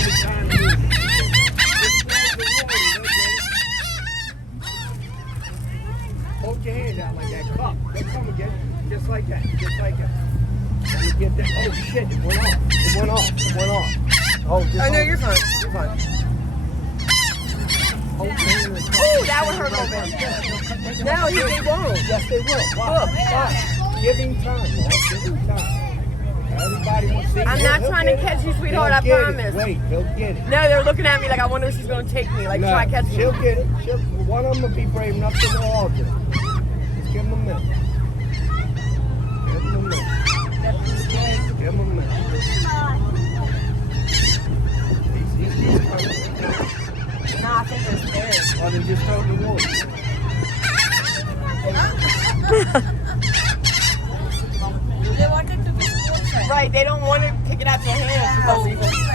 anytime you need it. Hold your hand out like that. Cup. They'll come again. Just like that. Just like that. Let me get that. Oh shit, it went off. It went off. It went off. Oh, just no, you're fine. You're fine. Oh, that would hurt a little bit. No, they won't. Yes, they will. Wow. Give him time, man. Give him time. Everybody wants to see. I'm not trying to catch you, sweetheart. I promise. Wait, he'll get it. No, they're looking at me like I wonder if she's going to take me. Like, try catch me. She'll get it. One of them will be brave enough to know all this. Just give him a minute. Give him a minute. Give him a minute. He's coming. No, I think they're scared. Well, then just throw the water. They wanted to be sports. Right, they don't want to pick it out their hands for some reason.